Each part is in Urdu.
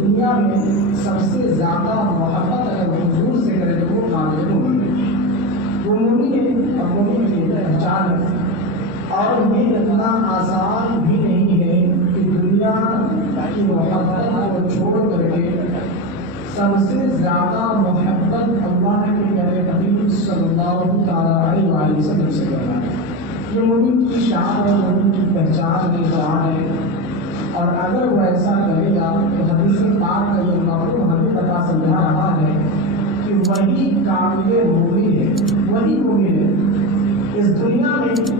دنیا میں سب سے زیادہ محبت اگر حضور سے کرے تو وہ کامل مومن ہے، وہ مومن ہے اور مومن کی پہچان ہے۔ اور یہ اتنا آسان بھی نہیں ہے کہ دنیا کی محبت کو چھوڑ کر کے سب سے زیادہ محبت اللہ کے پیارے حبیب صلی اللہ تعالیٰ علیہ وسلم سے کرنا ہے۔ یہ مومن کی شان ہے، مومن کی پہچان ہے، جان ہے۔ اور اگر وہ ایسا کرے گا تو حدیث پاک کا یہ مفہوم ہمیں پتہ سمجھا رہا ہے کہ وہی کامل مومن ہے، وہی مومن ہے۔ اس دنیا میں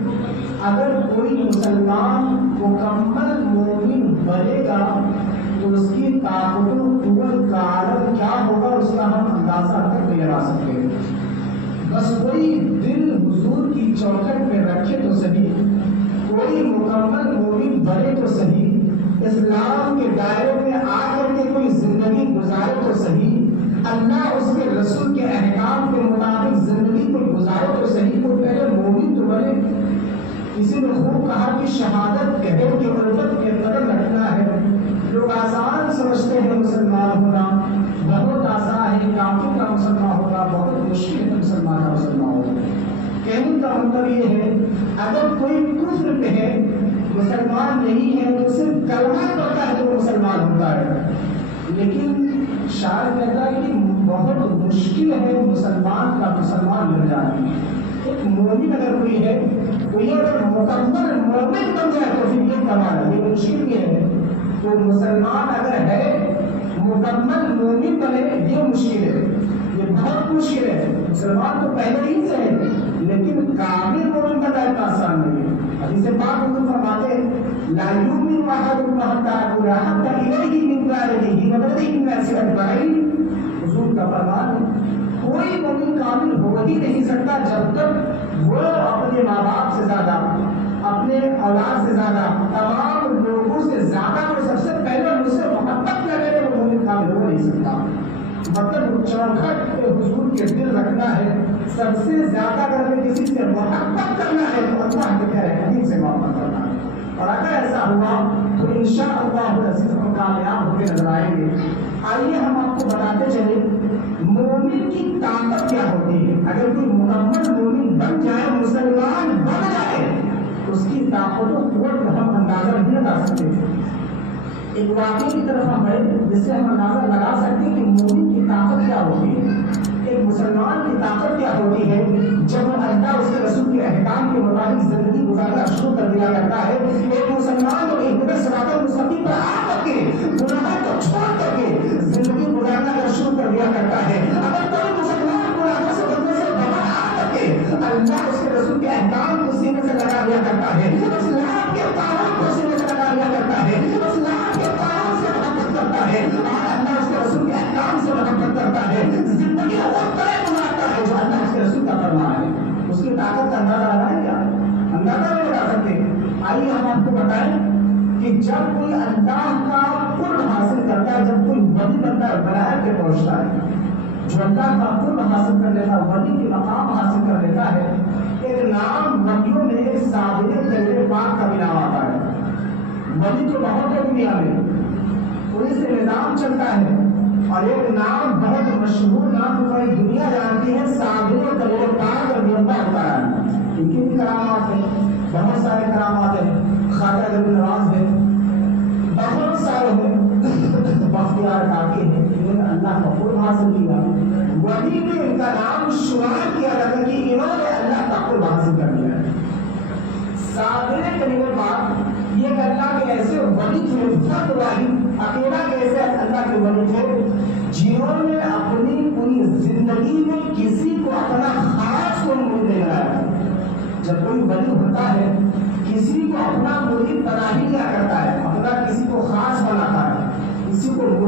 اگر کوئی مسلمان مکمل مومن بنے گا تو اس کی طاقت و قوت کا عالم کیا ہوگا اس کا ہم اندازہ تک نہیں لگا سکتے۔ بس کوئی دل حضور کی چوکھٹ پہ رکھے تو صحیح، کوئی مکمل مومن بنے تو صحیح، اسلام کے دائرے میں آ کر کے کوئی زندگی گزارے تو صحیح، اللہ اس کے رسول کے احکام کے مطابق زندگی کو گزارے تو صحیح، تو پہلے مومن تو بنے۔ کسی نے خوب کہا کہ شہادت کہے کہ الفت کے قدر رکھنا ہے۔ لوگ آسان سمجھتے ہیں مسلمان ہونا، بہت آسان ہے کافر کا مسلمان ہونا، بہت مشکل ہے مسلمان کا مسلمان ہونا۔ کہنے کا مطلب یہ ہے اگر کوئی کفر پہ ہے، مسلمان نہیں ہے، تو صرف کلمہ پڑھتا ہے تو وہ مسلمان ہوتا ہے۔ لیکن شاعر کہتا ہے کہ بہت مشکل ہے مسلمان کا مسلمان بن جانا۔ ایک مومن اگر کوئی ہے تو یہ اگر مکمل مومن بن جائے تو پھر یہ کمال ہے، یہ مشکل بھی ہے۔ تو مسلمان اگر ہے مکمل مومن بنے یہ مشکل ہے، یہ بہت مشکل ہے۔ مسلمان تو پہلے ہی سے ہے لیکن کامل مومن بننا اتنا آسان نہیں ہے۔ حدیث پاک میں فرماتے ہیں لا یؤمن احدکم حتی اکون احب الیہ من والدہ وولدہ والناس اجمعین۔ حضور کا فرمان ہے کوئی مومن کامل ہو ہی نہیں سکتا جب تک وہ اپنے ماں باپ سے زیادہ، اپنے اولاد سے زیادہ، تمام لوگوں سے زیادہ وہ سب سے پہلے مجھ سے محبت کرے تو وہ مومن کامل ہو نہیں سکتا۔ مطلب چوکھٹ پہ حضور کے دل رکھنا ہے۔ سب سے زیادہ اگر ہمیں کسی سے محبت کرنا ہے تو اللہ کے پیارے حبیب سے محبت کرنا ہے۔ اور اگر ایسا ہوا تو انشاءاللہ ہم کامیاب ہو کے نظر آئیں گے۔ آئیے ہم آپ کو بتاتے چلے مومن کی طاقت کیا ہوتی ہے۔ اگر کوئی مکمل مومن بن جائے، مسلمان بن جائے، تو اس کی طاقت و قوت کو ہم اندازہ نہیں لگا سکتے۔ ایک واقعے کی طرف ہم ہے جس سے ہم اندازہ لگا سکتے ہیں کہ مومن کی طاقت کیا ہوتی ہے۔ ایک مسلمان کی طاقت کیا ہوتی ہے جب وہ اللہ اس کے رسول کے احکام کے مطابق زندگی گزارنا شروع کر دیا کرتا ہے۔ ایک مسلمان جو ایک صراط المستقیم پر آ کر کے گناہ کو چھوڑ کر کے زندگی گزارنا شروع کر دیا کرتا ہے۔ اگر کوئی مسلمان گناہوں سے بچنے سے باہر آ کر کے اللہ اس کے رسول کے احکام کو سینے سے لگا دیا کرتا ہے، اسلام کے قانون کو سینے سے لگا دیا کرتا ہے، اسلام کے قانون سے محبت کرتا ہے اور اللہ اس کے رسول کے احکام سے محبت کرتا ہے، زندگی کو گزارتا ہے جو اللہ اس کے رسول کا فرمان ہے، اس کی طاقت کا اندازہ لگائیں گے؟ اندازہ نہیں لگا سکتے۔ آئیے ہم آپ کو بتائیں کہ جب کوئی اللہ کا قرب حاصل کرتا ہے، جب کوئی ولی بنتا ہے، ولایت پہ پہنچتا ہے، جو اللہ کا قرب حاصل کر لیتا ہے، ولی کی مقام حاصل کر لیتا ہے، ایک نام ولیوں میں ایک صابر تجربے پاک کا بھی نام آتا ہے۔ ولی تو بہت ہے دنیا میں، پوری سے نظام چلتا ہے، اور ایک نام بہت مشہور نام پوری دنیا جانتی ہے، صابر تجربے پاک رضی اللہ ہوتا ہے۔ ان کی بھی کرامات ہیں، بہت سارے کرامات ہیں، خواجہ غریب نواز ہے، بہت سارے ہیں، بختیار کاکی ہے، انہوں نے اللہ کا قرب حاصل کیا۔ ولی میں ان کا نام شمار کیا جاتا ہے کہ انہوں نے اللہ کا قرب حاصل کر لیا ہے۔ صابر کلمہ پاک یہ کہ اللہ کے ایسے ولی تھے، فرد واحد اکیلا کے ایسے اللہ کے ولی تھے جنہوں نے اپنی پوری زندگی میں کسی کو اپنا خاص کو نہیں دلایا۔ جب کوئی ولی ہوتا ہے کسی کو اپنا مرید بنا ہی لیا کرتا ہے، اپنا کسی کو خاص بناتا ہے، کسی کو